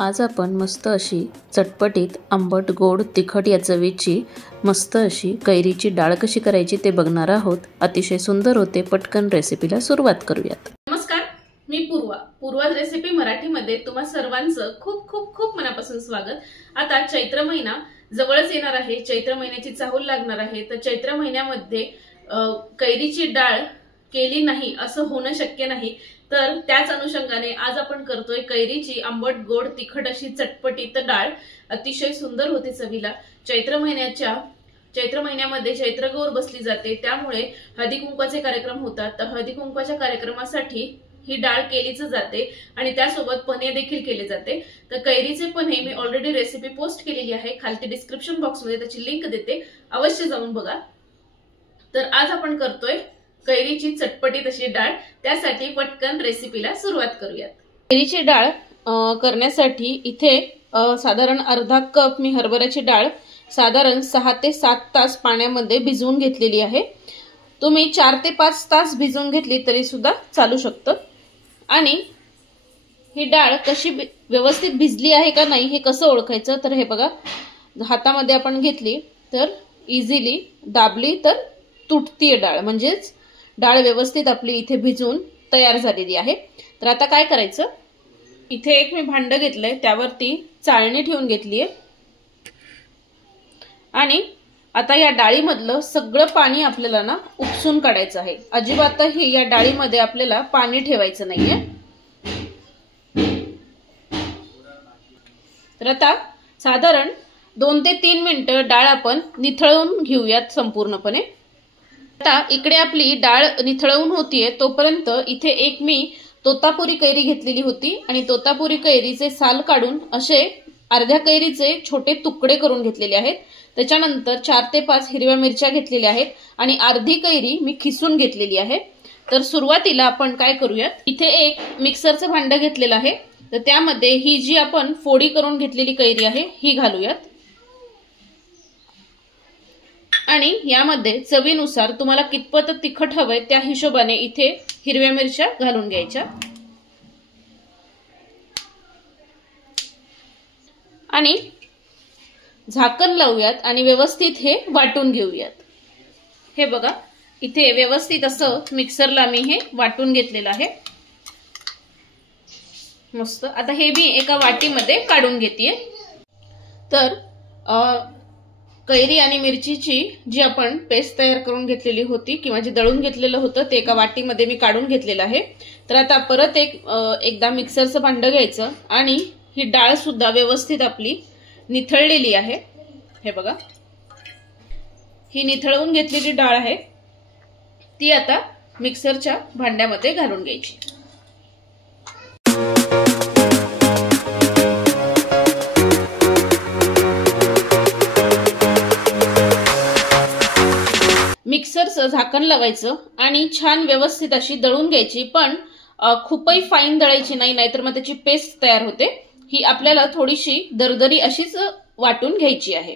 आज आपण मस्त अशी चटपटीत आंबट गोड तिखट या चवीची मस्त अशी कैरीची डाळ कशी करायची ते बघणार आहोत। अतिशय सुंदर होते। पटकन रेसिपीला सुरुवात करूयात। नमस्कार, मी पूर्वाज रेसिपी मराठीमध्ये तुम्हा सर्वांचं खूप खूप खूप मनापासून स्वागत। आता चैत्र महिना जवळच येणार आहे। चैत्र महिन्याची चाहूल लागणार आहे। तर चैत्र महिन्यामध्ये कैरीची डाळ केली नाही असं होणं शक्य नाही। तर त्याच अनुषंगाने आज आपण करतोय कैरीची आंबट गोड तिखट अशी चटपटीत डाळ। अतिशय सुंदर होते चवीला। चैत्र महिन्यामध्ये चैत्रगौर बसली जाते, त्यामुळे हळदी कुंकवाचे कार्यक्रम होतात। तर हळदी कुंकवाच्या कार्यक्रमासाठी ही डाळ केलीच जाते आणि त्यासोबत पन्हे देखील केले जाते। तर कैरीचे पन्हे मी ऑलरेडी रेसिपी पोस्ट केलेली आहे, खालती डिस्क्रिप्शन बॉक्स मध्ये त्याची लिंक देते, अवश्य जाऊन बघा। तर आज आपण करतोय कैरीची चटपटीत अशी डाळ। त्यासाठी पटकन रेसिपीला सुरुवात करूयात। कैरीची डाळ करण्यासाठी इथे साधारण अर्धा कप मी हरभऱ्याची डाळ साधारण 6 ते 7 तास पाण्यामध्ये भिजवून घेतलेली आहे। तुम्ही 4 ते 5 तास भिजवून घेतली तरी सुद्धा चालू शकतं। आणि ही डाळ कशी व्यवस्थित भिजली आहे का नाही हे कसं ओळखायचं, तर हे बघा, हातामध्ये आपण घेतली तर इझिली दाबली तर तुटतीये डाळ, म्हणजेच डाळ व्यवस्थित आपली इथे भिजून तयार झालेली आहे। तर आता काय करायचं, इथे एक मी भांड घेतलंय, त्यावरती चाळणी ठेवून घेतलीये आणि आता या डाळीमधलं सगळं पाणी आपल्याला ना उपसून काढायचं आहे। अजिबातही या डाळीमध्ये आपल्याला पाणी ठेवायचं नाहीये। तर आता साधारण 2 ते 3 मिनिटं डाळ आपण निथळून घेऊयात संपूर्णपणे। आता इकडे आपली डाळ निथळवून होतीये, तोपर्यंत इथे एक मी तोतापुरी कैरी घेतलेली होती आणि तोतापुरी कैरीचे साल काढून असे अर्ध्या कैरीचे छोटे तुकडे करून घेतलेले आहेत। त्याच्यानंतर 4 ते 5 हिरव्या मिरच्या घेतलेल्या आहेत आणि अर्धी कैरी मी खिसून घेतलेली आहे। तर सुरुवातीला आपण काय करूयात, इथे एक मिक्सरचं भांड घेतलेलं आहे, तर त्यामध्ये ही जी आपण फोडी करून घेतलेली कैरी आहे ही घालूयात आणि यामध्ये चवीनुसार तुम्हाला कितपत तिखट हवंय त्या हिशोबाने इथे हिरव्या मिरच्या घालून घ्यायच्या आणि झाकण लावूयात आणि व्यवस्थित हे वाटून घेऊयात। हे बघा, इथे व्यवस्थित असं मिक्सरला मी हे वाटून घेतलेलं आहे मस्त। आता हे मी एका वाटीमध्ये काढून घेतेय। तर कैरी आणि मिरचीची जी आपण पेस्ट तयार करून घेतलेली होती किंवा जे दळून घेतलेलं होतं ते एका वाटीमध्ये मी काढून घेतलेलं आहे। तर आता परत एकदा मिक्सरचं भांड घ्यायचं आणि ही डाळ सुद्धा व्यवस्थित आपली निथळलेली आहे। हे बघा, ही निथळवून घेतलेली डाळ आहे, ती आता मिक्सरच्या भांड्यामध्ये घालून घ्यायची। मिक्सरचं झाकण लावायचं आणि छान व्यवस्थित अशी दळून घ्यायची, पण खूपही फाईन दळायची नाही, नाहीतर मग त्याची पेस्ट तयार होते। ही आपल्याला थोडीशी दरदरी अशीच वाटून घ्यायची आहे।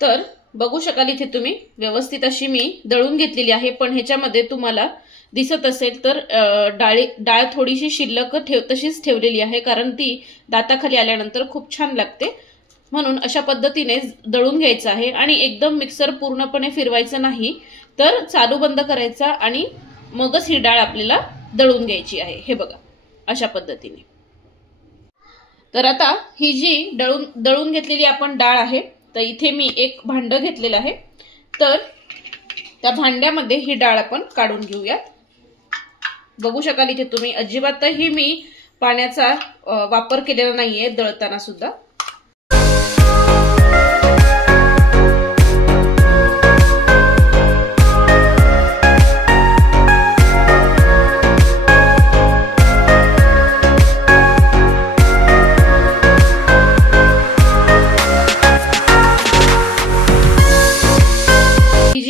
तर बघू शकाल इथे तुम्ही व्यवस्थित अशी मी दळून घेतलेली आहे, पण ह्याच्यामध्ये तुम्हाला दिसत असेल तर डाळ थोडीशी शिल्लक तशीच ठेवलेली आहे, कारण ती दाताखाली आल्यानंतर खूप छान लागते। म्हणून अशा पद्धतीने दळून घ्यायचं आहे आणि एकदम मिक्सर पूर्णपणे फिरवायचं नाही, तर चालू बंद करायचा आणि मगच ही डाळ आपल्याला दळून घ्यायची आहे। हे बघा, अशा पद्धतीने। तर आता ही जी दळून घेतलेली आपण डाळ आहे, तर इथे मी एक भांड घेतलेलं आहे, तर त्या भांड्यामध्ये ही डाळ आपण काढून घेऊयात। बघू शकाल इथे तुम्ही अजिबातही मी पाण्याचा वापर केलेला नाहीये दळताना सुद्धा।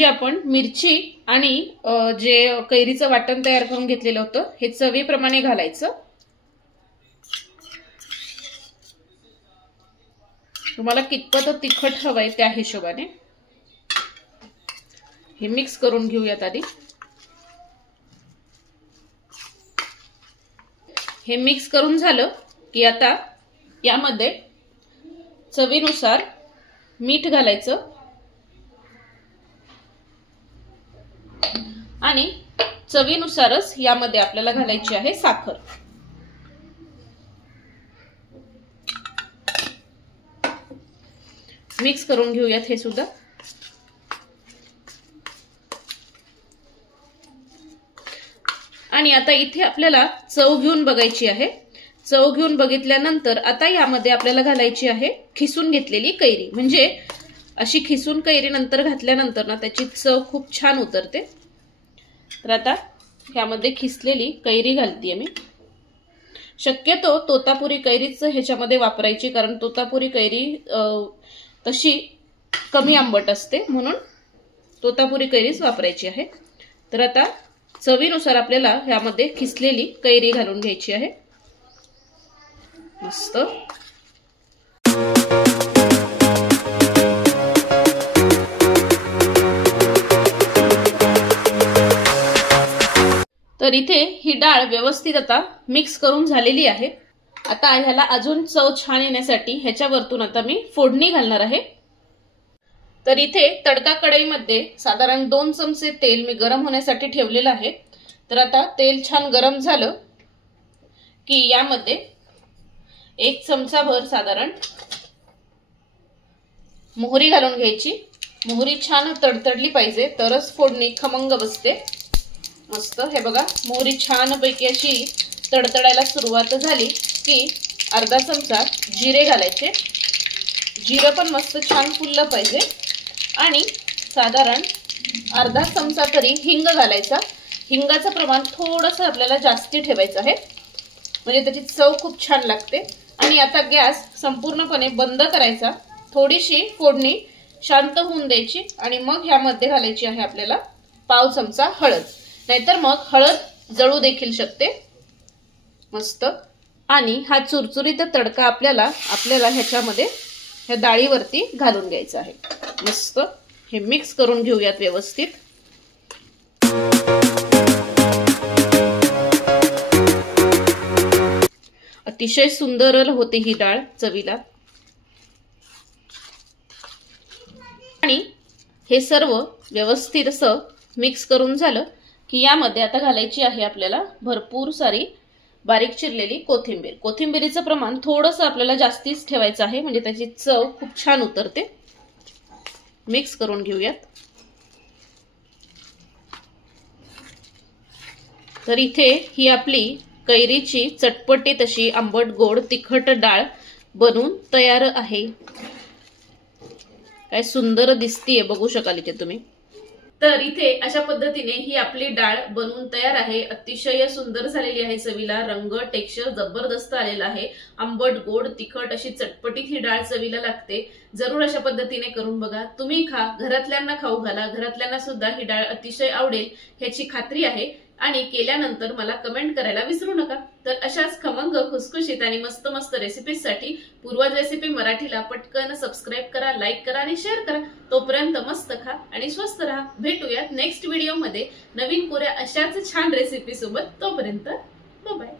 आपण मिरची आणि जे कैरीचं वाटण तयार करून घेतलेलं होतं हे चवीप्रमाणे घालायचं। तुम्हाला कितपत तिखट हवंय त्या हिशोबाने हे मिक्स करून घेऊयात आधी। हे मिक्स करून झालं की आता यामध्ये चवीनुसार मीठ घालायचं आणि चवीनुसारच यामध्ये आपल्याला घालायची आहे साखर। मिक्स करून घेऊयात हे सुद्धा। आणि आता इथे आपल्याला चव घेऊन बघायची आहे। चव घेऊन बघितल्यानंतर आता यामध्ये आपल्याला घालायची आहे खिसून घेतलेली कैरी। म्हणजे अशी खिसून कैरी नंतर घातल्यानंतर ना त्याची चव खूप छान उतरते। तर आता यामध्ये खिसलेली कैरी घालतेय मी। शक्यतो तोतापुरी कैरीच ह्याच्यामध्ये वापरायची, कारण तोतापुरी कैरी तशी कमी आंबट असते, म्हणून तोतापुरी कैरीच वापरायची आहे। तर आता चवीनुसार आपल्याला यामध्ये खिसलेली कैरी घालून घ्यायची आहे। मस्त। तर इथे ही डाळ व्यवस्थित आता मिक्स करून झालेली आहे। आता ह्याला अजून चव छान येण्यासाठी ह्याच्यावरतून आता मी फोडणी घालणार आहे। तर इथे तडका कढईमध्ये साधारण 2 चमचे तेल मी गरम होण्यासाठी ठेवलेलं आहे। तर आता तेल छान गरम झालं की यामध्ये 1 चमचा भर साधारण मोहरी घालून घ्यायची। मोहरी छान तडतडली पाहिजे तरच फोडणी खमंग बसते। मस्त। हे बघा मोहरी छानपैकी अशी तडतडायला सुरुवात झाली की अर्धा चमचा जिरे घालायचे। जिरं पण मस्त छान फुललं पाहिजे आणि साधारण अर्धा चमचा तरी हिंग घालायचा। हिंगाचं प्रमाण थोडंसं आपल्याला जास्ती ठेवायचं आहे, म्हणजे त्याची चव खूप छान लागते। आणि आता गॅस संपूर्णपणे बंद करायचा। थोडीशी फोडणी शांत होऊन द्यायची आणि मग ह्यामध्ये घालायची आहे आपल्याला पाव चमचा हळद, नाहीतर मग हळद जळू देखील शकते। मस्त। आणि हा चुरचुरीत तडका आपल्याला ह्याच्यामध्ये ह्या डाळीवरती घालून घ्यायचा आहे। मस्त। हे मिक्स करून घेऊयात व्यवस्थित। अतिशय सुंदर होते ही डाळ चवीला। आणि हे सर्व व्यवस्थित असं मिक्स करून झालं की यामध्ये आता घालायची आहे आपल्याला भरपूर सारी बारीक चिरलेली कोथिंबीर। कोथिंबीरीचं प्रमाण थोडंसं आपल्याला जास्तीच ठेवायचं आहे, म्हणजे त्याची चव खूप छान उतरते। मिक्स करून घेऊयात। तर इथे ही आपली कैरीची चटपटीत अशी आंबट गोड तिखट डाळ बनून तयार आहे। काय सुंदर दिसतीये, बघू शकाल इथे तुम्ही। तर इथे अशा पद्धतीने ही आपली डाळ बनवून तयार आहे। अतिशय सुंदर झालेली आहे चवीला। रंग टेक्स्चर जबरदस्त आलेला आहे। आंबट गोड तिखट अशी चटपटीत ही डाळ चवीला लागते। जरूर अशा पद्धतीने करून बघा। तुम्ही खा, घरातल्यांना खाऊ घाला। घरातल्यांना सुद्धा ही डाळ अतिशय आवडेल ह्याची खात्री आहे। आणि केल्यानंतर मला कमेंट करायला विसरू नका। तर अशाच खमंग खुसखुशीत आणि मस्त मस्त रेसिपीजसाठी पूर्वज रेसिपी मराठीला पटकन सबस्क्राइब करा, लाईक करा आणि शेअर करा। तोपर्यंत मस्त खा आणि स्वस्त राहा। भेटूयात नेक्स्ट व्हिडिओ मध्ये नवीन कोऱ्या अशाच छान रेसिपी सोबत। तोपर्यंत बाय बाय।